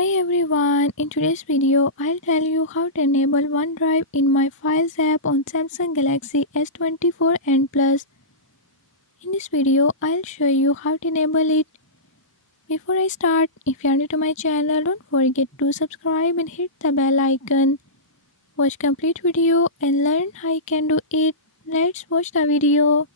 Hi everyone, in today's video I'll tell you how to enable OneDrive in my Files app on Samsung Galaxy S24 and Plus. In this video I'll show you how to enable it. Before I start, if you are new to my channel, don't forget to subscribe and hit the bell icon. Watch complete video and learn how you can do it. Let's watch the video.